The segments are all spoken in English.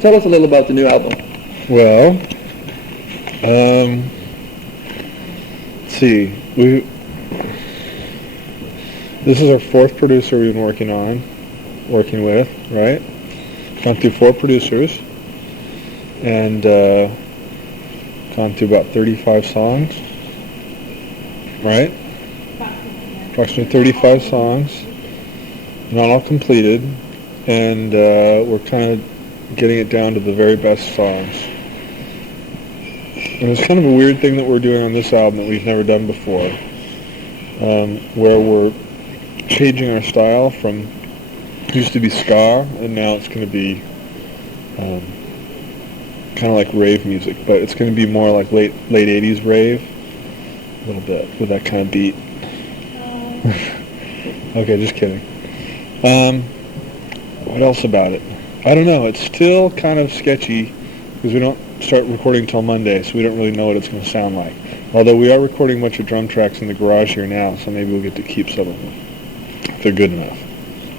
Tell us a little about the new album. Well, let's see. This is our fourth producer we've been working with, right? Gone through 4 producers, and gone through about 35 songs, right? Approximately 35 songs, not all completed, and we're kind of getting it down to the very best songs. And it's kind of a weird thing that we're doing on this album that we've never done before, where we're changing our style from, used to be ska, and now it's going to be kind of like rave music, but it's going to be more like late 80s rave, a little bit, with that kind of beat. Okay, just kidding. What else about it? I don't know. It's still kind of sketchy because we don't start recording till Monday, so we don't really know what it's going to sound like. Although we are recording a bunch of drum tracks in the garage here now, so maybe we'll get to keep some of them if they're good enough.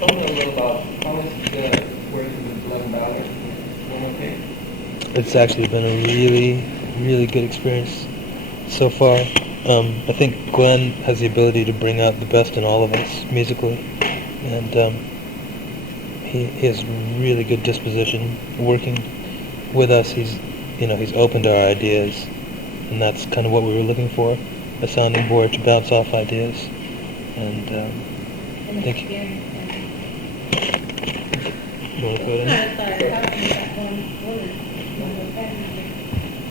Tell me a little about how is working with Glenn Ballards? Okay. It's actually been a really, really good experience so far. I think Gwen has the ability to bring out the best in all of us musically, and he has really good disposition. Working with us, he's open to our ideas, and that's kind of what we were looking for, a sounding board to bounce off ideas. And I think. You want to put it in?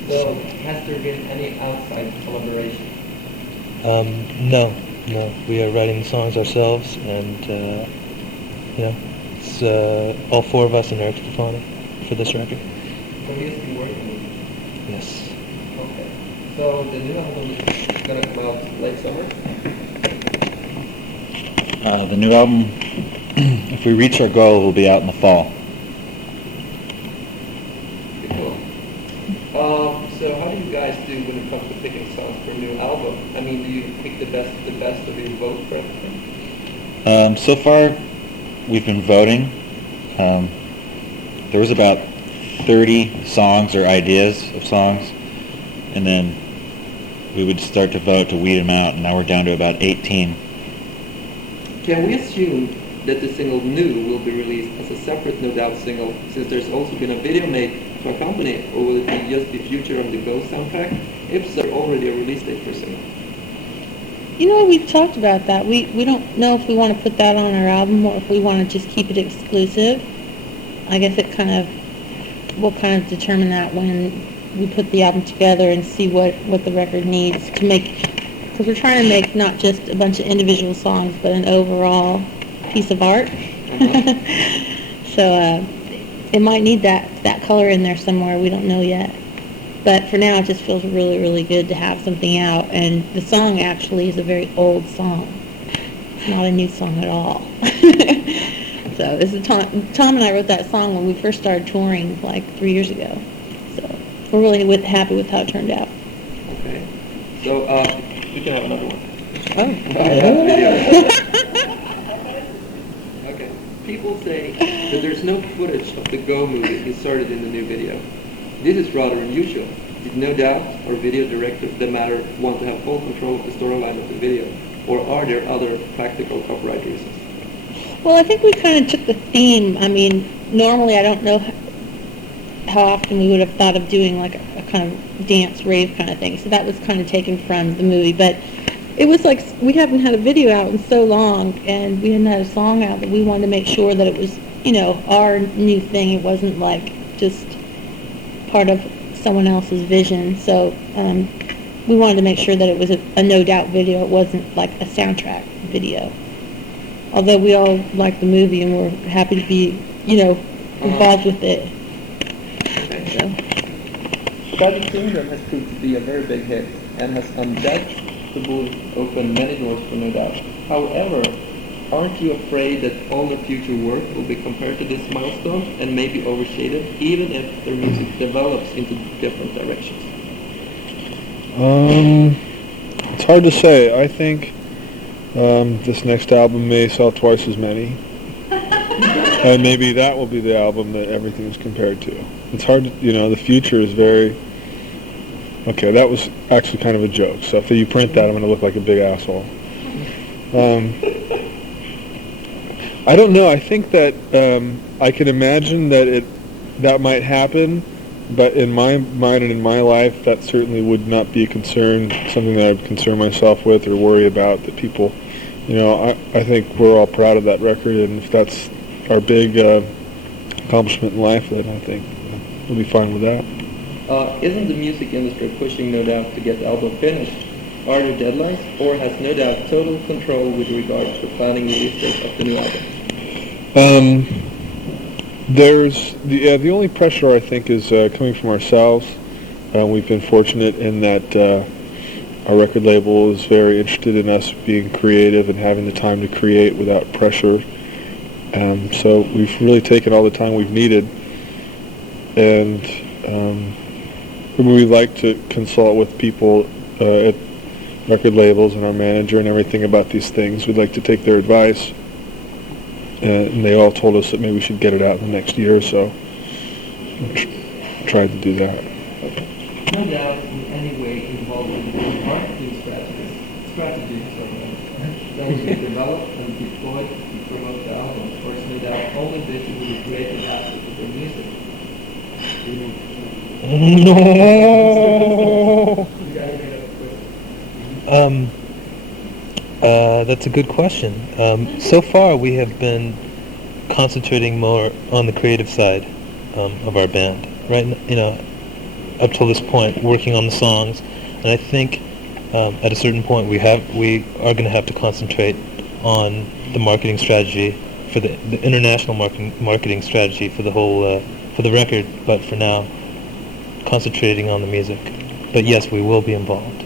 So, has there been any outside collaboration? No. We are writing the songs ourselves, and it's all 4 of us and Eric Stefani for this record. So he has been working with you? Yes. Okay. So the new album is going to come out late summer? The new album, if we reach our goal, will be out in the fall. Pretty cool. So how do you guys do when it comes to picking songs for a new album? I mean, do you pick the best of your vote for everything? So far, we've been voting. There was about 30 songs or ideas of songs, and then we would start to vote to weed them out, and now we're down to about 18. Can we assume that the single New will be released as a separate No Doubt single, since there's also been a video made to accompany it, or will it be just the Future of the Ghost soundtrack? If so, already a release date for single. We've talked about that. We don't know if we want to put that on our album or if we want to just keep it exclusive. I guess we'll kind of determine that when we put the album together and see what the record needs to make, because we're trying to make not just a bunch of individual songs, but an overall piece of art. So it might need that color in there somewhere. We don't know yet. But for now, it just feels really, really good to have something out. And the song actually is a very old song. It's not a new song at all. So this is Tom and I wrote that song when we first started touring like 3 years ago. So we're really happy with how it turned out. Okay. So we can have another one. Oh. Okay. People say that there's no footage of the Go movie inserted in the new video. This is rather unusual. Did No Doubt or video director for that matter want to have full control of the storyline of the video? Or are there other practical copyright reasons? Well, I think we kind of took the theme. I mean, normally I don't know how often we would have thought of doing like a kind of dance rave kind of thing. So that was kind of taken from the movie. But it was like we haven't had a video out in so long, and we hadn't had a song out, that we wanted to make sure that it was, our new thing. It wasn't like just part of someone else's vision. So we wanted to make sure that it was a No Doubt video. It wasn't like a soundtrack video. Although we all like the movie and we're happy to be, involved with it. Okay. So. Project Kingdom has proved to be a very big hit and has undoubtedly opened many doors for No Doubt. However, aren't you afraid that all the future work will be compared to this milestone and maybe overshaded, even if their music develops into different directions? It's hard to say. I think this next album may sell twice as many. And maybe that will be the album that everything is compared to. It's hard to, the future is very... Okay, that was actually kind of a joke. So if you print that, I'm going to look like a big asshole. I don't know. I think that I can imagine that might happen, but in my mind and in my life, that certainly would not be a concern, something that I would concern myself with or worry about. That people, I think we're all proud of that record, and if that's our big accomplishment in life, then I think we'll be fine with that. Isn't the music industry pushing No Doubt to get the album finished? Are there deadlines, or has No Doubt total control with regards to planning release date of the new album? There's the only pressure I think is coming from ourselves. We've been fortunate in that our record label is very interested in us being creative and having the time to create without pressure. So we've really taken all the time we've needed, and we like to consult with people at record labels and our manager and everything about these things. We'd like to take their advice, and they all told us that maybe we should get it out in the next year or so. Tried to do that. No Doubt in any way involved in the marketing strategies that will be developed and deployed to promote the album, or is No Doubt only basically creating aspects of the music? No. That's a good question. So far, we have been concentrating more on the creative side of our band, right? Up till this point, working on the songs, and I think at a certain point we are going to have to concentrate on the marketing strategy for the international marketing strategy for the whole for the record. But for now, concentrating on the music. But yes, we will be involved.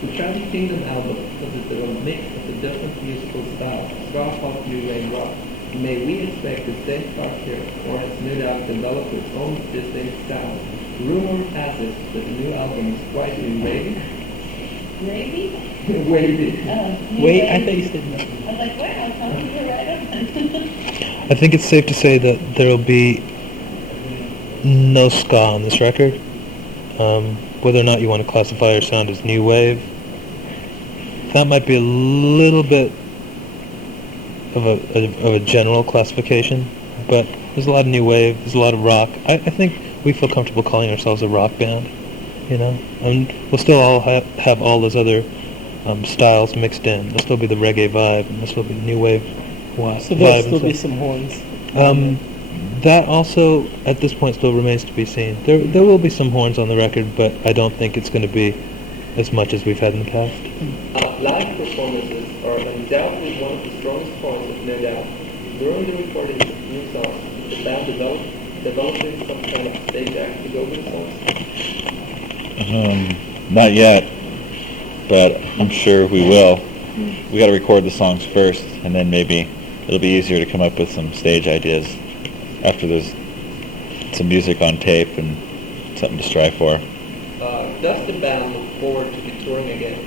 The Tragic Kingdom album consisted of a mix of the different musical styles, ska, pop, new wave, rock. May we expect the same stuff here, or has No Doubt developed its own distinct sound? Rumor has it that the new album is quite wavy. Gravy? Wavy. Wait, I thought you said no. I was like, wow, sounds right on. I think it's safe to say that there will be no ska on this record. Whether or not you want to classify our sound as new wave, that might be a little bit of a general classification, but there's a lot of new wave, there's a lot of rock. I think we feel comfortable calling ourselves a rock band, and we'll still all have all those other styles mixed in. There'll still be the reggae vibe, and there'll still be the new wave vibe. So there'll still be some horns. That also, at this point, still remains to be seen. There will be some horns on the record, but I don't think it's going to be as much as we've had in the past. Live performances are undoubtedly one of the strongest points of No Doubt. During the recording of new songs, the band developing some kind of stage act to go with songs? Not yet, but I'm sure we will. We got to record the songs first, and then maybe it'll be easier to come up with some stage ideas after there's some music on tape and something to strive for. Does the band look forward to be touring again?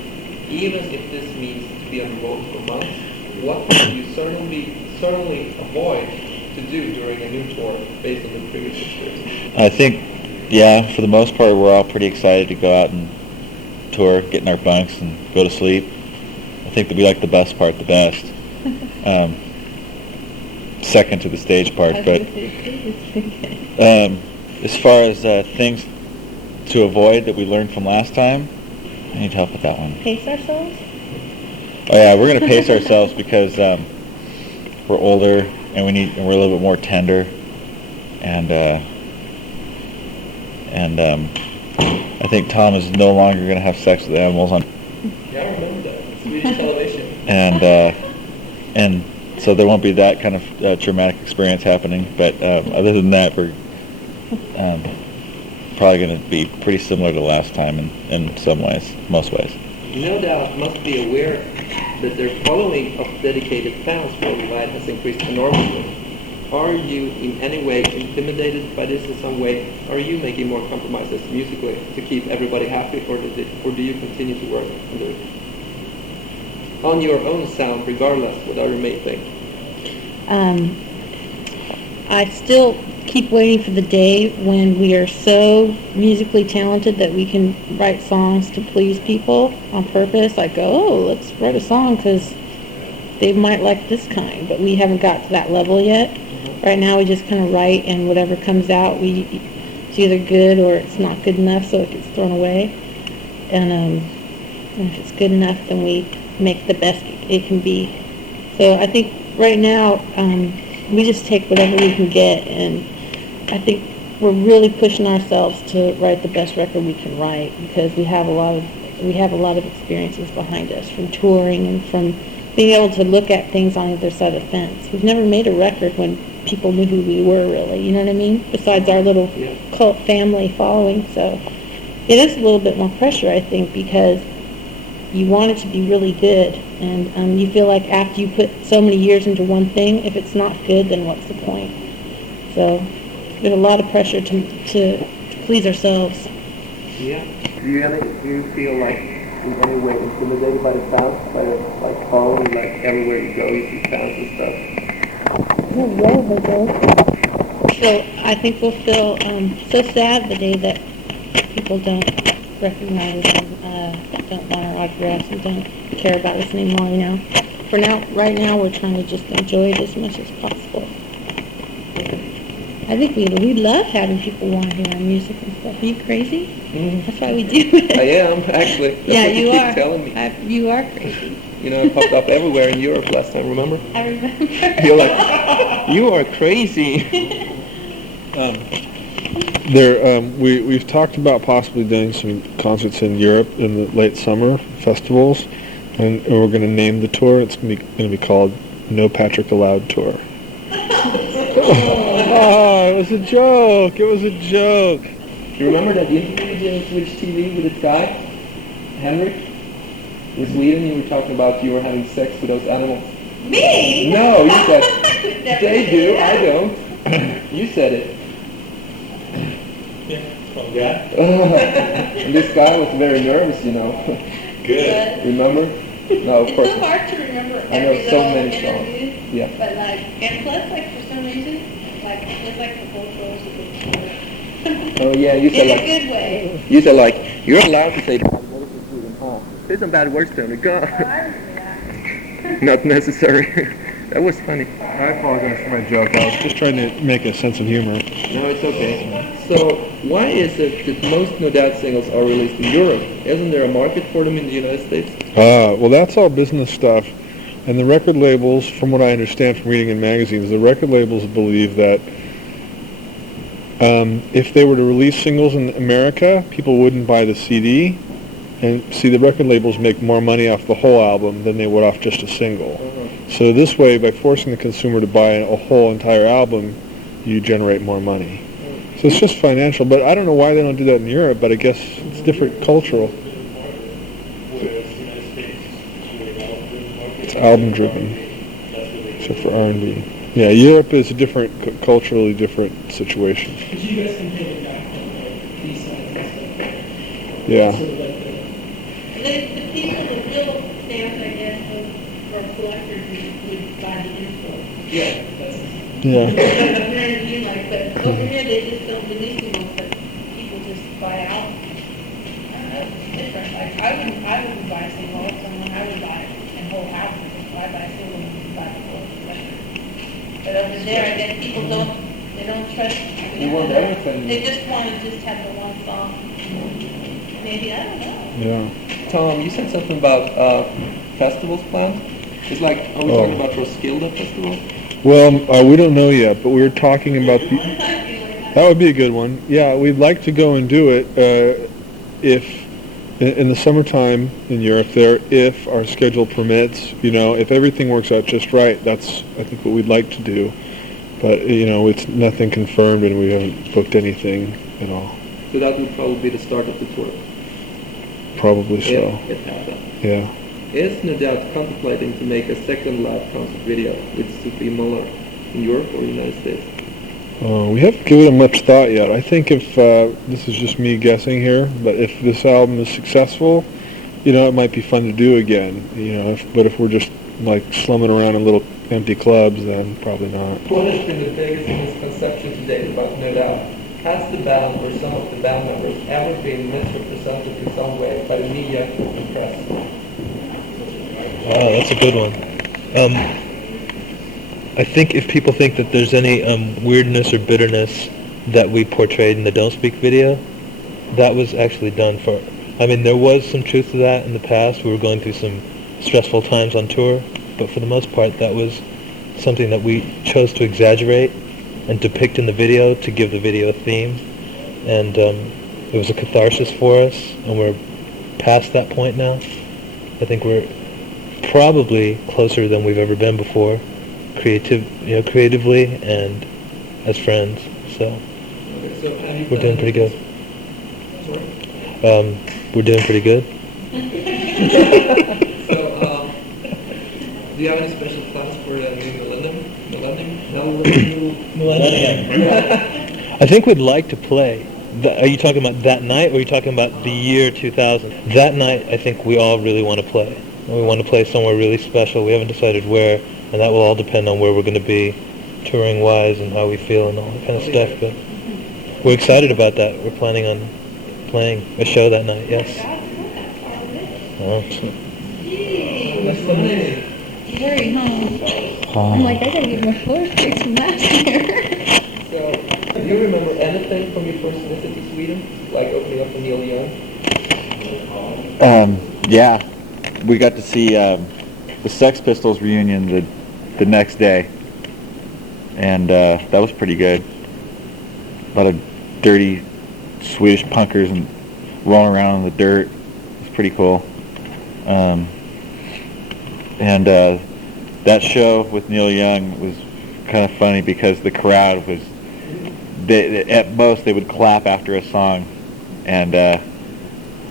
Even if this means to be on the road for months, what would you certainly avoid to do during a new tour based on the previous experience? I think, yeah, for the most part, we're all pretty excited to go out and tour, get in our bunks and go to sleep. I think that we like the best part the best. Second to the stage part, but as far as things to avoid that we learned from last time, I need help with that one. Pace ourselves? Oh yeah, we're going to pace ourselves because we're older and we're a little bit more tender, and I think Tom is no longer going to have sex with animals on. Yeah, I remember that. Swedish television. And so there won't be that kind of traumatic experience happening. But other than that, we're probably going to be pretty similar to last time in some ways, most ways. No Doubt must be aware that their following of dedicated fans worldwide has increased enormously. Are you in any way intimidated by this in some way? Are you making more compromises musically to keep everybody happy, or do you continue to work on your own sound regardless what other may think? I still keep waiting for the day when we are so musically talented that we can write songs to please people on purpose. Like, oh, let's write a song because they might like this kind, but we haven't got to that level yet. Right now we just kind of write, and whatever comes out, it's either good or it's not good enough, so it gets thrown away. And if it's good enough, then we make the best it can be. So I think right now we just take whatever we can get, and I think we're really pushing ourselves to write the best record we can write because we have a lot of experiences behind us from touring and from being able to look at things on either side of the fence. We've never made a record when people knew who we were, really, you know what I mean? Besides our little cult family following. So it is a little bit more pressure, I think, because you want it to be really good, and you feel like after you put so many years into one thing, if it's not good, then what's the point? So we have a lot of pressure to please ourselves. Yeah. Do you feel like in any way intimidated by the sounds, by the, like following, like everywhere you go, you see sounds and stuff? So I think we'll feel so sad the day that people don't recognize us and don't want our autographs and don't care about us anymore, you know. Right now, we're trying to just enjoy it as much as possible. I think we love having people want to hear our music and stuff. Are you crazy? Mm-hmm. That's why we do it. I am, actually. That's yeah, what you keep are. telling me. You are crazy. You know, it popped up everywhere in Europe last time, remember? I remember. You're like, you are crazy. We've talked about possibly doing some concerts in Europe in the late summer festivals, and we're going to name the tour. It's going to be called No Patrick Allowed Tour. Oh, it was a joke. It was a joke. You remember that interview you did on Swedish TV with this guy, Henrik, in Sweden? You were talking about you were having sex with those animals. Me? No, you said, they do, I don't. You said it. And this guy was very nervous, you know. Good. Remember? No, of course. It's so hard to remember I know every so little many interview, songs. Yeah. but like, and plus, like for some reason, like it's like the whole show is a good story. Oh yeah, you said In a like, good way. you said like, you're allowed to say bad words in Sweden, huh? Say some bad words to me, go. Oh, I remember that. Not necessary. That was funny. I apologize for my joke. I was just trying to make a sense of humor. No, it's okay. So, why is it that most No Doubt singles are released in Europe? Isn't there a market for them in the United States? Well, that's all business stuff. And the record labels, from what I understand from reading in magazines, the record labels believe that if they were to release singles in America, people wouldn't buy the CD. And see, the record labels make more money off the whole album than they would off just a single. So this way, by forcing the consumer to buy a whole entire album, you generate more money. So it's just financial. But I don't know why they don't do that in Europe, but I guess it's different cultural. It's album driven, except for R&B. Yeah, Europe is a different, culturally different situation. But you guys can take it back on like B-sides and stuff. Yeah. So like The people, the real fans, I guess, or collectors would buy the info. yeah, that's Yeah. You know what I mean? Like, but over here they just don't release them, but people just buy out. I don't know, it's different. Like, I wouldn't buy a single if someone, I would buy a whole album. If I buy a single, you buy the whole record. But over there, I guess people they don't trust. You want everything. They just want to just have the one song. Maybe, I don't know. Yeah. Tom, you said something about festivals planned. It's like, are we talking about Roskilde Festival? Well, we don't know yet, but we were talking about that would be a good one. Yeah, we'd like to go and do it if in the summertime in Europe there, if our schedule permits. You know, if everything works out just right, that's I think what we'd like to do. But you know, it's nothing confirmed, and we haven't booked anything at all. So that would probably be the start of the tour. Probably so. If it happens. Yeah. Is No Doubt contemplating to make a second live concert video with Sophie Muller in Europe or United States? We haven't given it much thought yet. I think if this is just me guessing here, but if this album is successful, you know, it might be fun to do again. You know, but if we're just like slumming around in little empty clubs, then probably not. What has been the biggest misconception to date about No Doubt? Has the band or some of the band members ever been misrepresented in some way by the media and press? Wow, that's a good one. I think if people think that there's any weirdness or bitterness that we portrayed in the Don't Speak video, that was actually done for... I mean, there was some truth to that in the past. We were going through some stressful times on tour, but for the most part, that was something that we chose to exaggerate and depict in the video to give the video a theme. And it was a catharsis for us, and we're past that point now. I think we're probably closer than we've ever been before, creatively and as friends. So Okay, so have you we're doing pretty good. Sorry? We're doing pretty good. So, do you have any special plans for the new millennium? I think we'd like to play. Are you talking about that night, or are you talking about the year 2000? That night, I think we all really want to play. We want to play somewhere really special. We haven't decided where, and that will all depend on where we're going to be, touring-wise, and how we feel and all that kind of stuff. But we're excited about that. We're planning on playing a show that night, yes. That's funny. Very, I'm like, I gotta get my floor fixed from last year. So, do you remember anything from your first visit to Sweden? Like opening up for Neil Young? Yeah, we got to see the Sex Pistols reunion the next day, and that was pretty good. A lot of dirty Swedish punkers and rolling around in the dirt. It was pretty cool. And that show with Neil Young was kind of funny because the crowd was, at most they would clap after a song, and that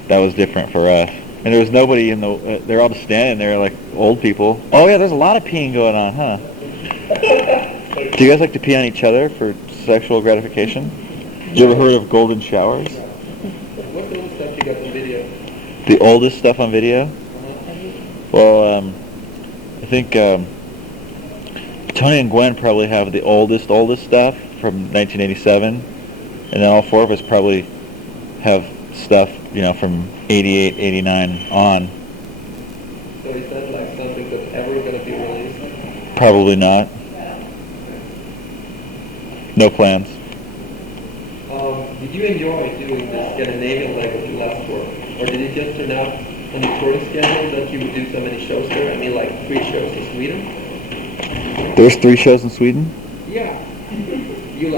was different for us. And there was nobody in the, they're all just standing there like old people. Oh yeah, there's a lot of peeing going on, huh? Do you guys like to pee on each other for sexual gratification? You ever heard of golden showers? What's the old stuff you got on video? The oldest stuff on video? Well, I think Tony and Gwen probably have the oldest stuff from 1987, and then all four of us probably have stuff, from 88, 89 on. So is that like something that's ever going to be released? Probably not. No plans. Did you enjoy doing the Scandinavian leg of your last tour? Or did it just turn out on the touring schedule that you would do so many shows there? I mean, like 3 shows in Sweden? There's 3 shows in Sweden? Yeah. You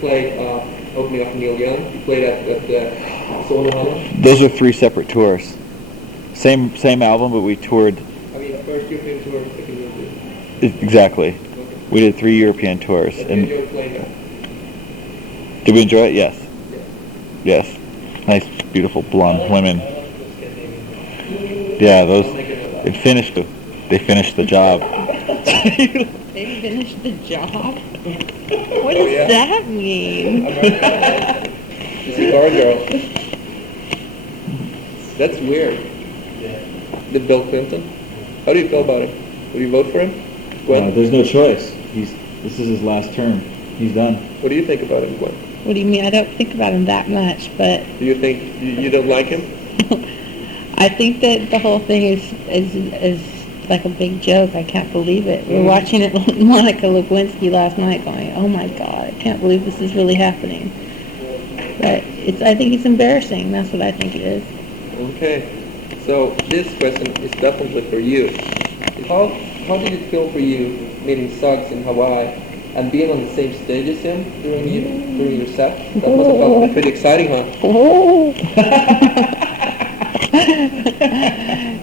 played opening up Neil Young. You played at the Sonoma. Those are 3 separate tours. Same album, but we toured. I mean, first European tour, second European. Exactly. Okay. We did 3 European tours. Did you And enjoy playing that? did we enjoy it? Yes. Yeah. Yes. Nice, beautiful blonde women. Yeah, those. They finished the job. They finished the job? What does that mean? Cigar girl. That's weird. Did Bill Clinton? How do you feel about him? Would you vote for him? Gwen? There's no choice. This is his last term. He's done. What do you think about him, Gwen? What do you mean? I don't think about him that much, but Do you think you don't like him? I think that the whole thing is like a big joke. I can't believe it. We were watching it with Monica Lewinsky last night going, oh my God, I can't believe this is really happening. But I think it's embarrassing. That's what I think it is. Okay. So this question is definitely for you. How did it feel for you meeting Suggs in Hawaii and being on the same stage as him during your set? That must have felt pretty exciting, huh? Oh.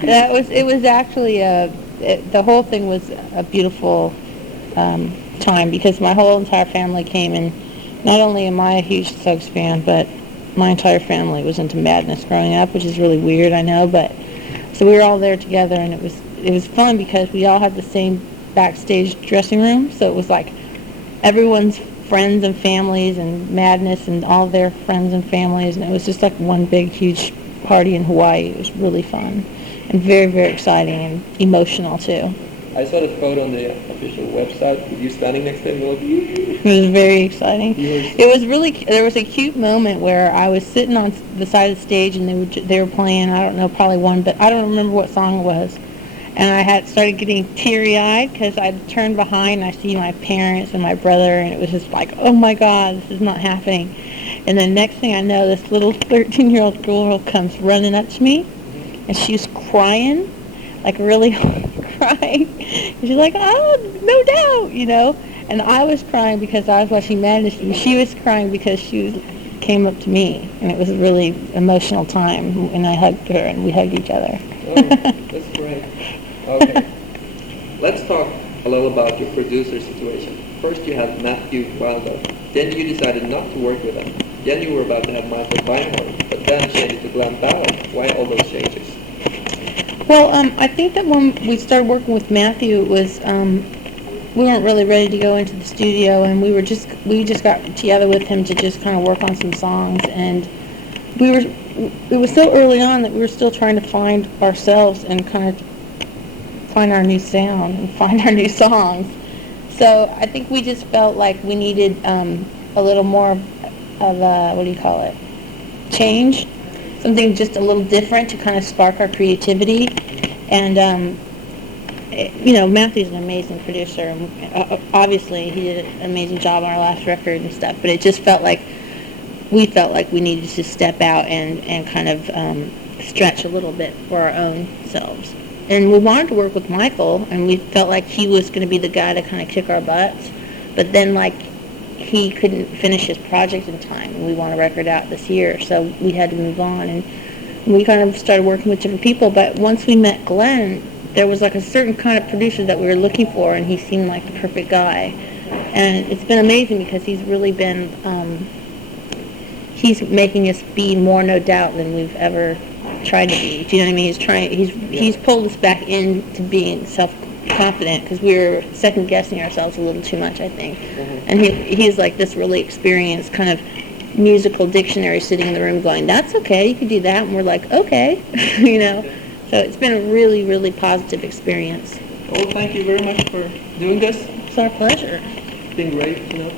It was actually the whole thing was a beautiful time because my whole entire family came, and not only am I a huge Suggs fan, but my entire family was into Madness growing up, which is really weird, I know, but so we were all there together, and it was fun because we all had the same backstage dressing room, so it was like everyone's friends and families and Madness and all their friends and families, and it was just like one big huge party in Hawaii. It was really fun and very, very exciting and emotional too. I saw the photo on the official website with you standing next to him. Like, It was very exciting. You were- It was really, there was a cute moment where I was sitting on the side of the stage and they were playing, I don't know, probably one, but I don't remember what song it was. And I had started getting teary-eyed because I turned behind and I see my parents and my brother, and it was just like, oh my God, this is not happening. And then next thing I know, this little 13-year-old girl comes running up to me, and she was crying, like really crying. And she's like, oh, no doubt, you know. And I was crying because I was watching Madness, and she was crying because came up to me, and it was a really emotional time. And I hugged her, and we hugged each other. Oh, that's great. Okay. Let's talk a little about your producer situation. First you had Matthew Wilder. Then you decided not to work with him. Then you were about to have Michael Beinhorn, but then changed to Glenn Ballards. Why all those changes? Well, I think that when we started working with Matthew, it was we weren't really ready to go into the studio, and we just got together with him to just kind of work on some songs, and it was so early on that we were still trying to find ourselves and kind of find our new sound and find our new songs. So I think we just felt like we needed a little more of a, what do you call it, change, something just a little different to kind of spark our creativity. And you know, Matthew's an amazing producer, and obviously he did an amazing job on our last record and stuff, but it just felt like we needed to step out and kind of stretch a little bit for our own selves. And we wanted to work with Michael, and we felt like he was going to be the guy to kind of kick our butts, but then like he couldn't finish his project in time, and we want a record out this year, so we had to move on, and we kind of started working with different people. But once we met Glenn, there was like a certain kind of producer that we were looking for, and he seemed like the perfect guy. And it's been amazing because he's really been he's making us be more No Doubt than we've ever tried to be. Do you know what I mean? He's pulled us back into being self-confident because we were second-guessing ourselves a little too much, I think. Mm-hmm. And he's like this really experienced kind of musical dictionary sitting in the room going, that's okay, you can do that. And we're like, okay, you know. So it's been a really, really positive experience. Well, thank you very much for doing this. It's our pleasure. It's been great, you know.